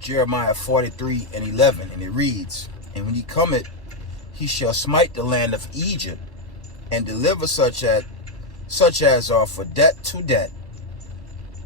Jeremiah 43:11, and it reads, "And when he cometh, he shall smite the land of Egypt, and deliver such as are for debt to debt,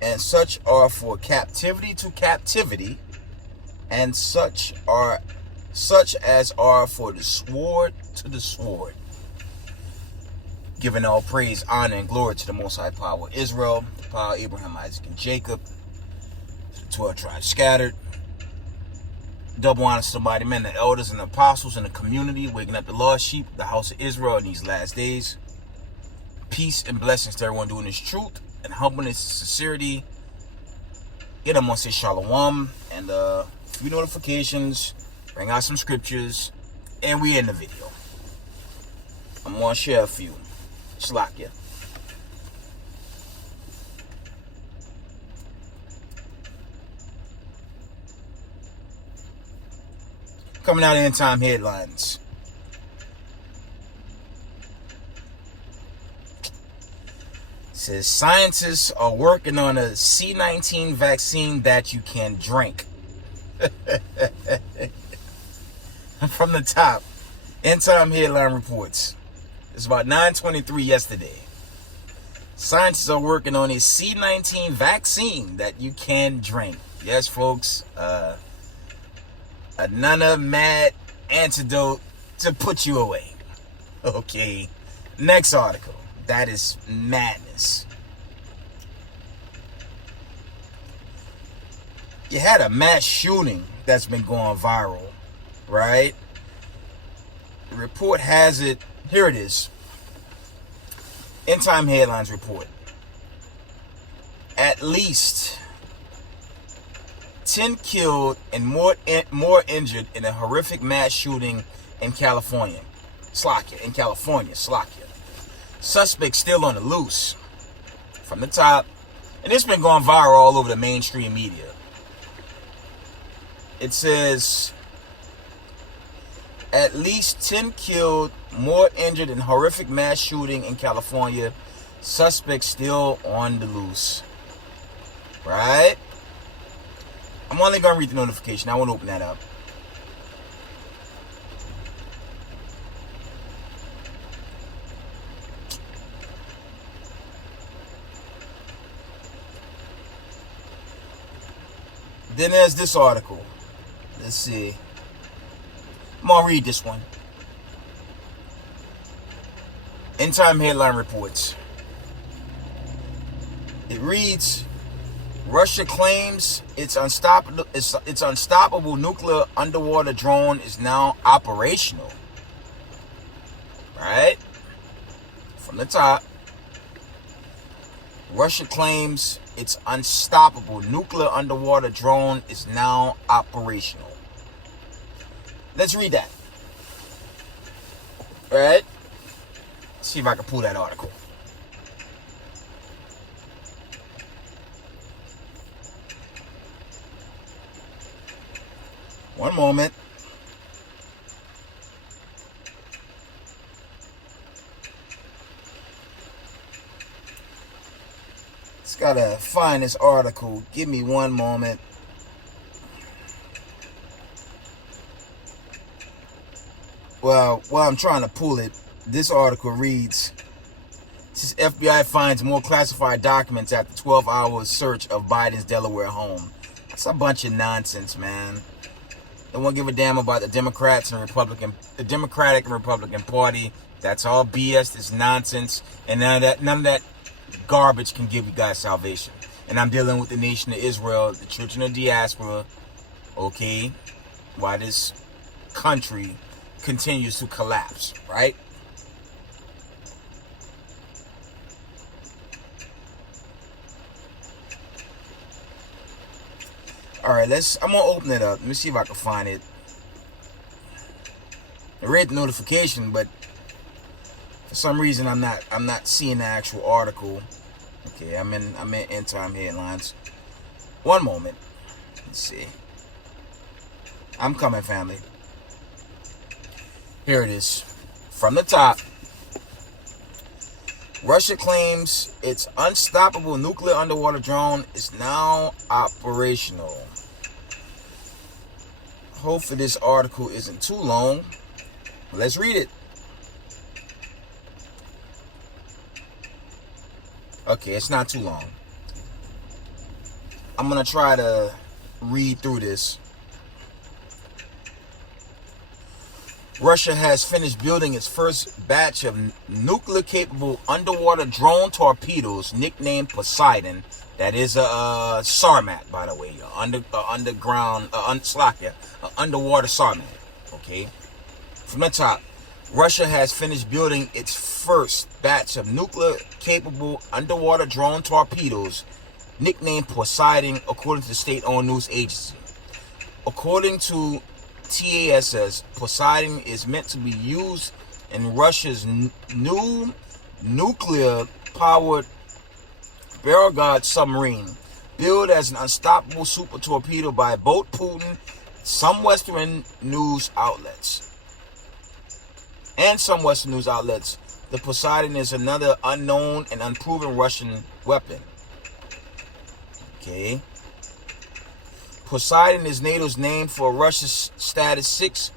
and such are for captivity to captivity, and such as are for the sword to the sword." Giving all praise, honor, and glory to the Most High Power of Israel, the power of Abraham, Isaac, and Jacob, the 12 tribes scattered. Double honor to the mighty men, the elders, and the apostles in the community, waking up the lost sheep, the house of Israel in these last days. Peace and blessings to everyone doing this truth and humbleness and sincerity. Get them on say shalom and few notifications, bring out some scriptures, and we in the video. I'm gonna share a few. Slack ya. Coming out of end time headlines. It says scientists are working on a C-19 vaccine that you can drink. From the top, end time headline reports. It's about 9:23 yesterday. Scientists are working on a C-19 vaccine that you can drink. Yes, folks. Another mad antidote to put you away. Okay. Next article. That is madness. You had a mass shooting that's been going viral, right? The report has it. Here it is. End time headlines report. At least 10 killed and more injured in a horrific mass shooting in California. California. Suspect still on the loose. From the top. And it's been going viral all over the mainstream media. It says, at least 10 killed, more injured in horrific mass shooting in California. Suspect still on the loose. Right? I'm only going to read the notification. I won't open that up. Then there's this article. Let's see. I'm going to read this one. End time headline reports. It reads, Russia claims its unstoppable nuclear underwater drone is now operational. Right? From the top. Russia claims its unstoppable nuclear underwater drone is now operational. Let's read that. All right? See if I can pull that article. One moment. Just gotta find this article. Give me one moment. Well, while I'm trying to pull it, this article reads, this FBI finds more classified documents after 12 hours search of Biden's Delaware home. That's a bunch of nonsense, man. They won't give a damn about the Democratic and Republican Party. That's all BS. It's nonsense, and none of that garbage can give you guys salvation. And I'm dealing with the nation of Israel, the children of diaspora. Okay, why this country continues to collapse, right? All right, I'm gonna open it up. Let me see if I can find it. I read the notification, but for some reason I'm not seeing the actual article. Okay, I'm in end time headlines. One moment. Let's see. I'm coming, family. Here it is. From the top. Russia claims its unstoppable nuclear underwater drone is now operational. Hopefully this article isn't too long. Let's read it. Okay, it's not too long. I'm going to try to read through this. Russia has finished building its first batch of nuclear-capable underwater drone torpedoes, nicknamed Poseidon. That is a Sarmat, by the way, underwater Sarmat. Okay. From the top, Russia has finished building its first batch of nuclear-capable underwater drone torpedoes, nicknamed Poseidon, according to the state-owned news agency. According to ntis, Poseidon is meant to be used in Russia's new nuclear-powered BLK submarine, billed as an unstoppable super torpedo by both Putin, some Western news outlets. The Poseidon is another unknown and unproven Russian weapon. Okay. Poseidon is NATO's name for Russia's Status 6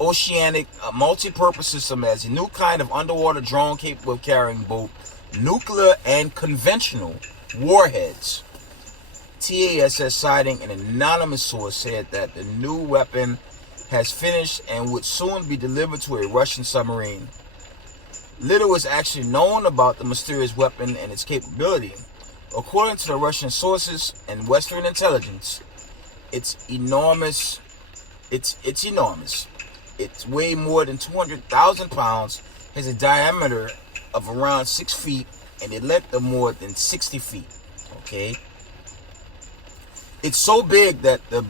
oceanic multi-purpose system as a new kind of underwater drone capable of carrying both nuclear and conventional warheads. TASS, citing an anonymous source, said that the new weapon has finished and would soon be delivered to a Russian submarine. Little is actually known about the mysterious weapon and its capability. According to the Russian sources and Western intelligence, it's enormous. It's enormous. It's way more than 200,000 pounds, has a diameter of around 6 feet, and a length of more than 60 feet. Okay? It's so big that the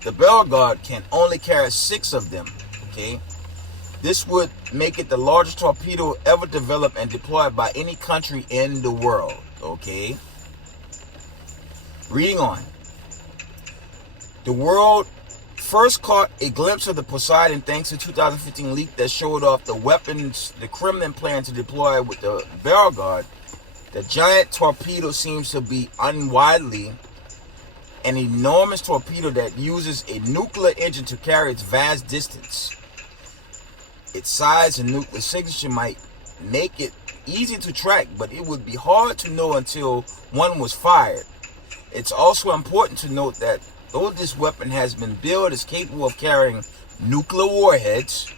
BLK can only carry 6 of them. Okay? This would make it the largest torpedo ever developed and deployed by any country in the world. Okay? Reading on. The world first caught a glimpse of the Poseidon thanks to 2015 leak that showed off the weapons the Kremlin planned to deploy with the BLK. The giant torpedo seems to be unwieldy, an enormous torpedo that uses a nuclear engine to carry its vast distance. Its size and nuclear signature might make it easy to track, but it would be hard to know until one was fired. It's also important to note that though this weapon has been billed as capable of carrying nuclear warheads,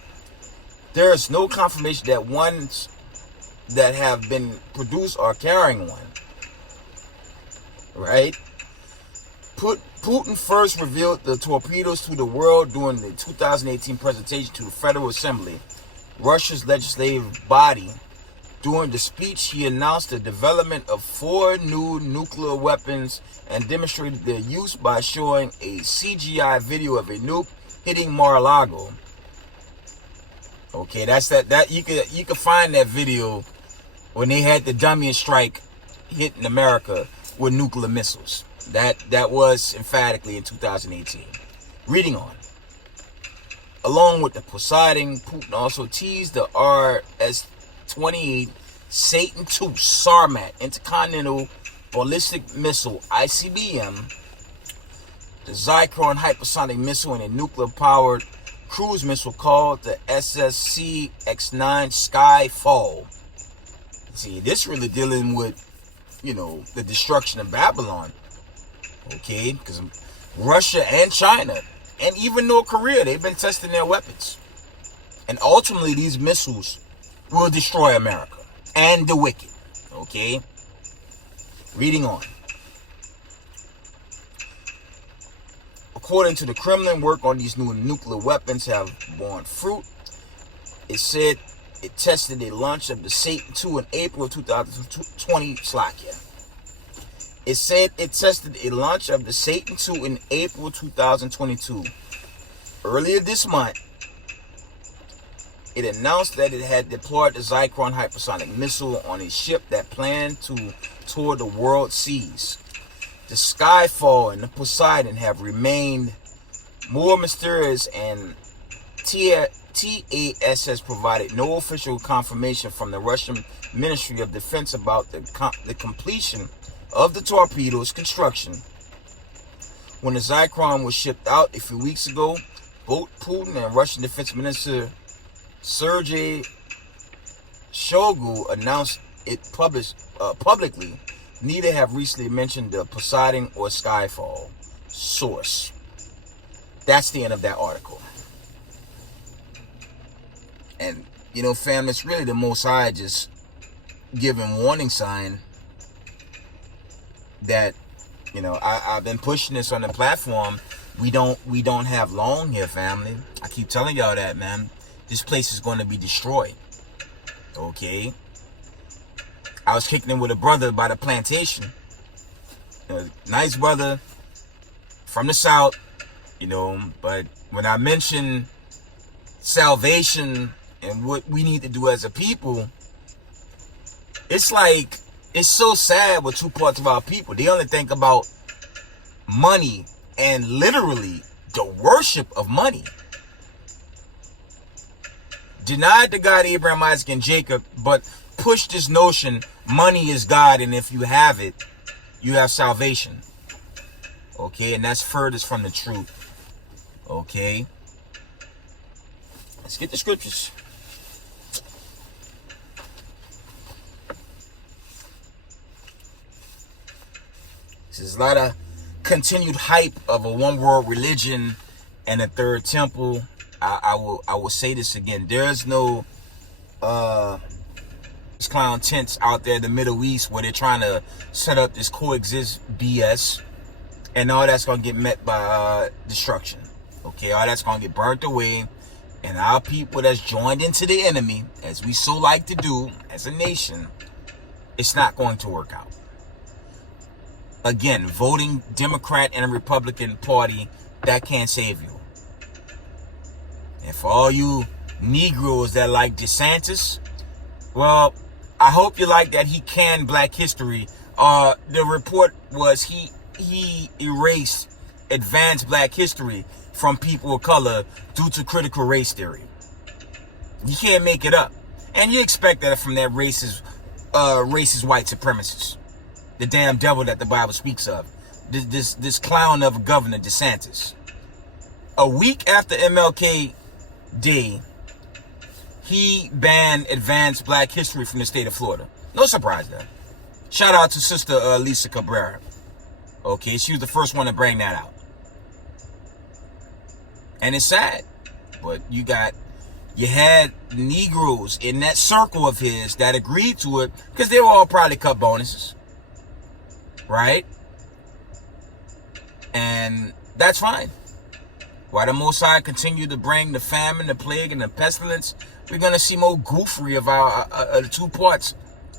there is no confirmation that ones that have been produced are carrying one. Right? Putin first revealed the torpedoes to the world during the 2018 presentation to the Federal Assembly, Russia's legislative body. During the speech, he announced the development of 4 new nuclear weapons and demonstrated their use by showing a CGI video of a nuke hitting Mar-a-Lago. Okay, that's that you could find that video when they had the dummy strike hitting America with nuclear missiles. That was emphatically in 2018. Reading on. Along with the Poseidon, Putin also teased the RS-28 Satan II Sarmat intercontinental ballistic missile (ICBM), the Zyklon hypersonic missile, and a nuclear-powered cruise missile called the SSC-X9 Skyfall. See, this really dealing with, the destruction of Babylon. Okay, because Russia and China and even North Korea, they've been testing their weapons. And ultimately, these missiles will destroy America and the wicked. Okay? Reading on. According to the Kremlin, work on these new nuclear weapons have borne fruit. It said it tested a launch of the Satan II in April 2020. It said it tested a launch of the Satan II in April 2022. Earlier this month, it announced that it had deployed the Zyklon hypersonic missile on a ship that planned to tour the world seas. The Skyfall and the Poseidon have remained more mysterious, and TASS has provided no official confirmation from the Russian Ministry of Defense about the completion of the torpedo's construction. When the Zyklon was shipped out a few weeks ago, both Putin and Russian Defense Minister Sergei Shoigu announced it publicly. Neither have recently mentioned the Poseidon or Skyfall. Source. That's the end of that article. And, you know, fam, it's really the Most High just giving warning sign that, you know, I've been pushing this on the platform. We don't have long here, family. I keep telling y'all that, man. This place is going to be destroyed. Okay? I was kicking in with a brother by the plantation. You know, nice brother from the South, you know, but when I mention salvation and what we need to do as a people, it's like, it's so sad with two parts of our people. They only think about money and literally the worship of money. Denied the God Abraham, Isaac, and Jacob, but pushed this notion money is God, and if you have it, you have salvation. Okay, and that's furthest from the truth. Okay, let's get the scriptures. There's a lot of continued hype of a one world religion and a third temple. I will say this again. There's no clown tents out there in the Middle East where they're trying to set up this coexist BS, and all that's gonna get met by destruction. Okay, all that's gonna get burnt away, and our people that's joined into the enemy, as we so like to do as a nation, it's not going to work out. Again, voting Democrat and Republican Party, that can't save you. And for all you Negroes that like DeSantis, well, I hope you like that he canned Black history. The report was he erased advanced Black history from people of color due to critical race theory. You can't make it up. And you expect that from that racist white supremacist. The damn devil that the Bible speaks of. This clown of a governor, DeSantis. A week after MLK Day, he banned advanced Black history from the state of Florida. No surprise there. Shout out to Sister Lisa Cabrera. Okay, she was the first one to bring that out. And it's sad. But you had Negroes in that circle of his that agreed to it because they were all probably cut bonuses. Right? And that's fine. While the Most High continue to bring the famine, the plague, and the pestilence, we're going to see more goofery of our two parts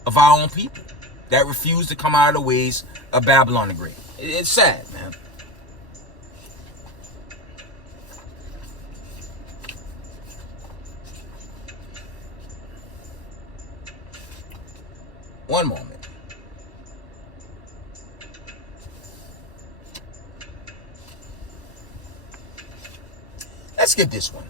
of our own people that refuse to come out of the ways of Babylon the Great. It's sad, man. One moment. Let's get this one.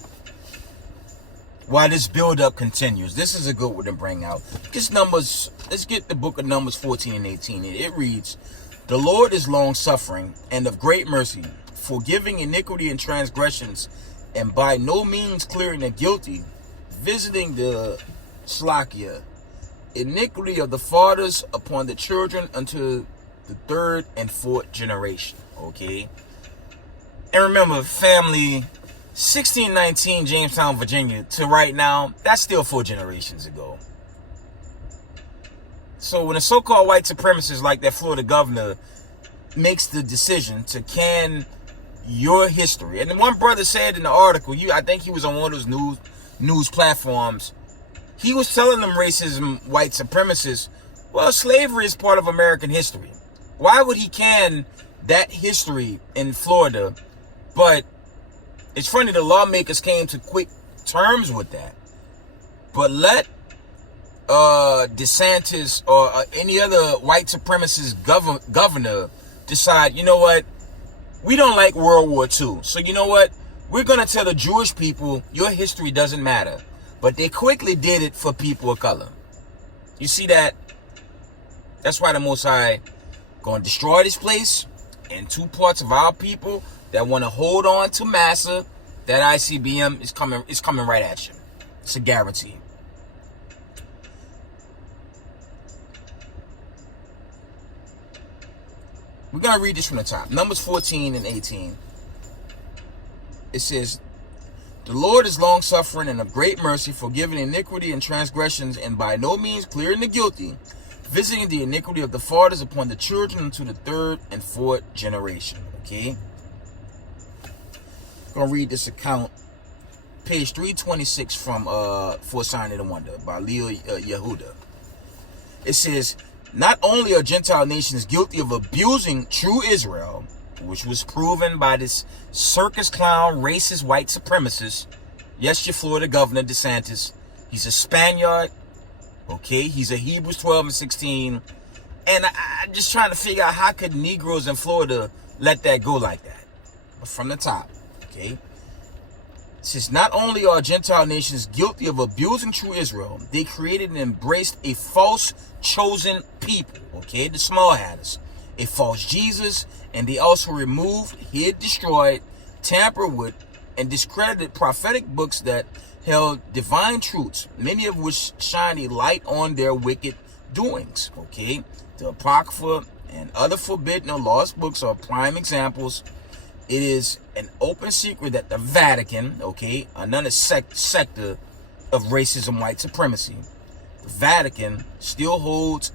While this build-up continues, this is a good one to bring out. Let's get the book of Numbers 14 and 18. It reads, "The Lord is long-suffering and of great mercy, forgiving iniquity and transgressions, and by no means clearing the guilty, visiting the slakia, iniquity of the fathers upon the children unto the third and fourth generation." Okay? And remember, family, 1619 Jamestown, Virginia to right now, that's still 4 generations ago. So when a so-called white supremacist like that Florida governor makes the decision to can your history, and one brother said in the article, I think he was on one of those news platforms, he was telling them racism, white supremacists, well, slavery is part of American history. Why would he can that history in Florida? But it's funny, the lawmakers came to quick terms with that. But let DeSantis or any other white supremacist governor decide, you know what, we don't like World War II. So you know what, we're going to tell the Jewish people, your history doesn't matter. But they quickly did it for people of color. You see that? That's why the Most High going to destroy this place. and 2 parts of our people that want to hold on to massa, that ICBM is coming right at you. It's a guarantee. We're going to read this from the top. Numbers 14 and 18. It says, the Lord is long-suffering and of great mercy, forgiving iniquity and transgressions, and by no means clearing the guilty, visiting the iniquity of the fathers upon the children unto the 3rd and 4th generation. Okay? I'm going to read this account. Page 326 from For Sign of the Wonder by Leo Yehuda. It says, not only are Gentile nations guilty of abusing true Israel, which was proven by this circus clown, racist, white supremacist. Yes, your Florida governor, DeSantis. He's a Spaniard. Okay, he's a Hebrews 12 and 16. And I'm just trying to figure out how could Negroes in Florida let that go like that. But from the top, okay. It says, not only are Gentile nations guilty of abusing true Israel, they created and embraced a false chosen people. Okay, the small hatters. A false Jesus, and they also removed, hid, destroyed, tampered with, and discredited prophetic books that held divine truths, many of which shine a light on their wicked doings. Okay, the Apocrypha and other forbidden or lost books are prime examples. It is an open secret that the Vatican, okay, another sector of racism, white supremacy, the Vatican still holds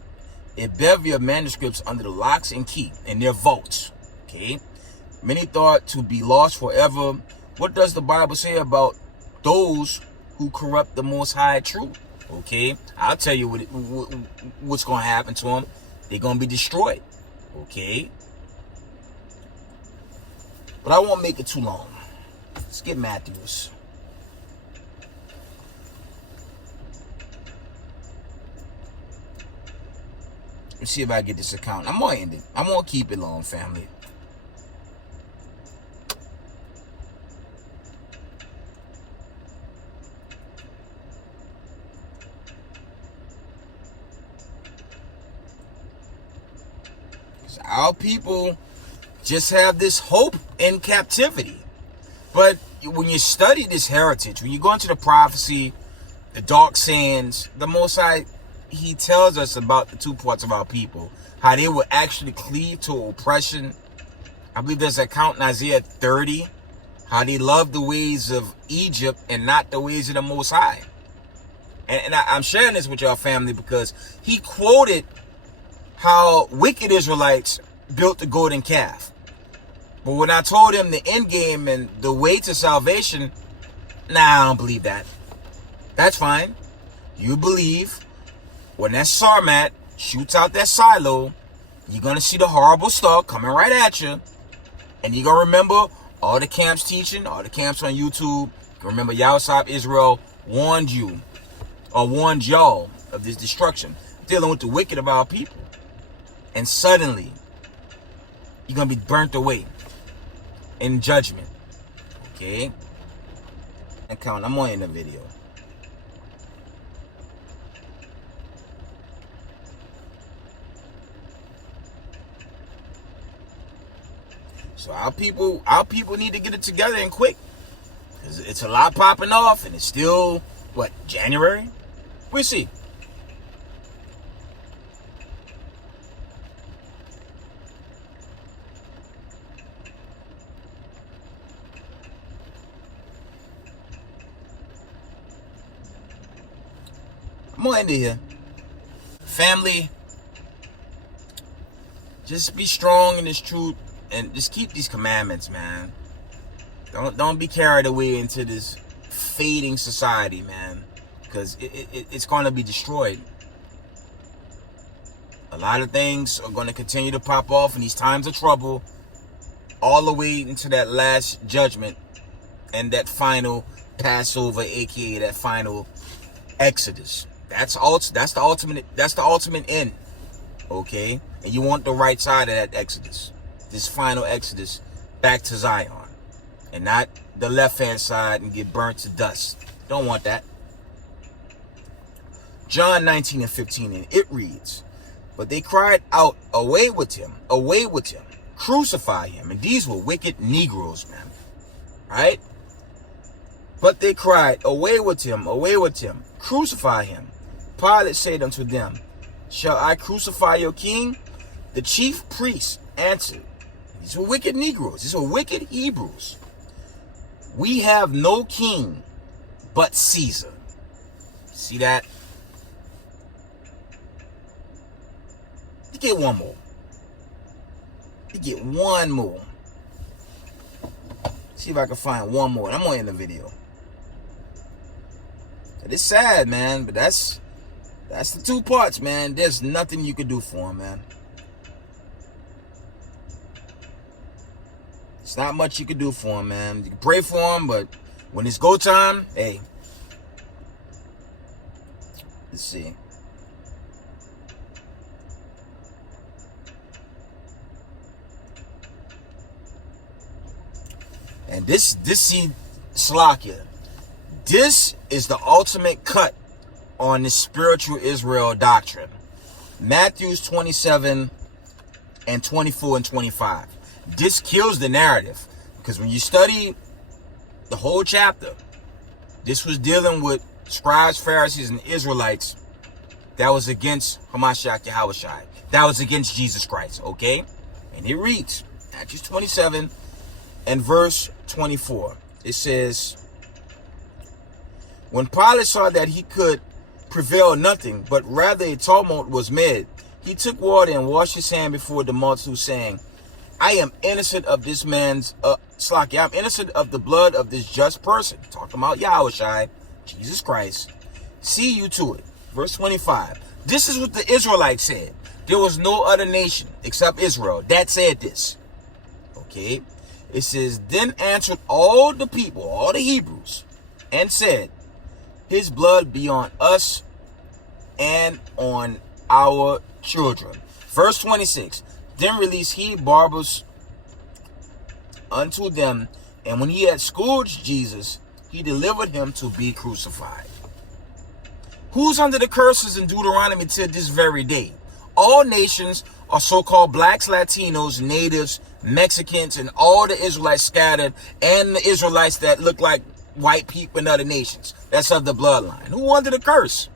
a bevy of manuscripts under the locks and key in their vaults. Okay, many thought to be lost forever. What does the Bible say about those who corrupt the Most High truth? Okay, I'll tell you what's going to happen to them. They're going to be destroyed. Okay, but I won't make it too long. Let's get Matthews. Let's see if I get this account. I'm going to end it. I'm going to keep it long, family. Our people just have this hope in captivity. But when you study this heritage, when you go into the prophecy, the dark sands, the Most High, he tells us about the 2 parts of our people, how they will actually cleave to oppression. I believe there's an account in Isaiah 30, how they love the ways of Egypt and not the ways of the Most High. And I'm sharing this with y'all, family, because he quoted how wicked Israelites built the golden calf. But when I told him the end game and the way to salvation, I don't believe that. That's fine. You believe when that Sarmat shoots out that silo, you're going to see the horrible stuff coming right at you. And you're going to remember all the camps teaching, all the camps on YouTube. Remember, Yahusab Israel warned you, or warned y'all of this destruction, dealing with the wicked of our people. And suddenly, you're going to be burnt away in judgment. Okay? Account, I'm on in the video. So our people need to get it together and quick. Because it's a lot popping off and it's still, what, January? We'll see. I'm gonna end it here. Family, just be strong in this truth and just keep these commandments, man. Don't be carried away into this fading society, man, because it's gonna be destroyed. A lot of things are gonna continue to pop off in these times of trouble, all the way into that last judgment and that final Passover, aka that final Exodus. That's the ultimate end. Okay? And you want the right side of that Exodus. This final Exodus back to Zion. And not the left-hand side and get burnt to dust. Don't want that. John 19 and 15, and it reads, but they cried out, away with him, crucify him. And these were wicked Negroes, man. Right? But they cried, away with him, crucify him. Pilate said unto them, shall I crucify your king? The chief priests answered, these were wicked Negroes, these were wicked Hebrews. We have no king but Caesar. See that? You get one more. You get one more. See if I can find one more. I'm gonna end the video. It's sad, man, but that's the two parts, man. There's nothing you can do for him, man. It's not much you can do for him, man. You can pray for him, but when it's go time, hey. Let's see. And this Slakia, this is the ultimate cut on the spiritual Israel doctrine. Matthews 27 and 24 and 25. This kills the narrative. Because when you study the whole chapter, this was dealing with scribes, Pharisees, and Israelites that was against Hamashiach Yahushai. That was against Jesus Christ, okay? And it reads, Matthew 27 and verse 24. It says, when Pilate saw that he could prevail nothing, but rather a tumult was made, he took water and washed his hand before the multitude, saying, I am innocent of this man's, Slakia, I'm innocent of the blood of this just person. Talking about Yahushai, Jesus Christ. See you to it. Verse 25. This is what the Israelites said. There was no other nation except Israel that said this. Okay. It says, then answered all the people, all the Hebrews, and said, his blood be on us and on our children. Verse 26. Then released he Barabbas unto them, and when he had scourged Jesus, he delivered him to be crucified. Who's under the curses in Deuteronomy to this very day? All nations are so-called blacks, Latinos, natives, Mexicans, and all the Israelites scattered, and the Israelites that look like white people in other nations. That's of the bloodline. Who under the curse?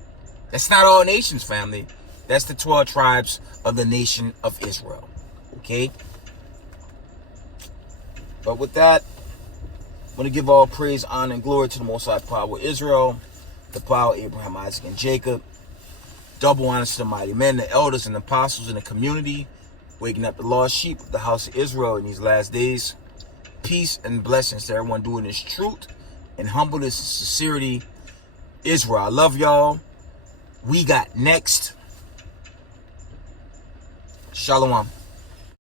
That's not all nations, family. That's the 12 tribes of the nation of Israel. Okay? But with that, I'm going to give all praise, honor, and glory to the Most High power of Israel, the power of Abraham, Isaac, and Jacob. Double honor to the mighty men, the elders, and apostles in the community, waking up the lost sheep of the house of Israel in these last days. Peace and blessings to everyone doing this truth and humbleness and sincerity. Israel, I love y'all. We got next. Shalom.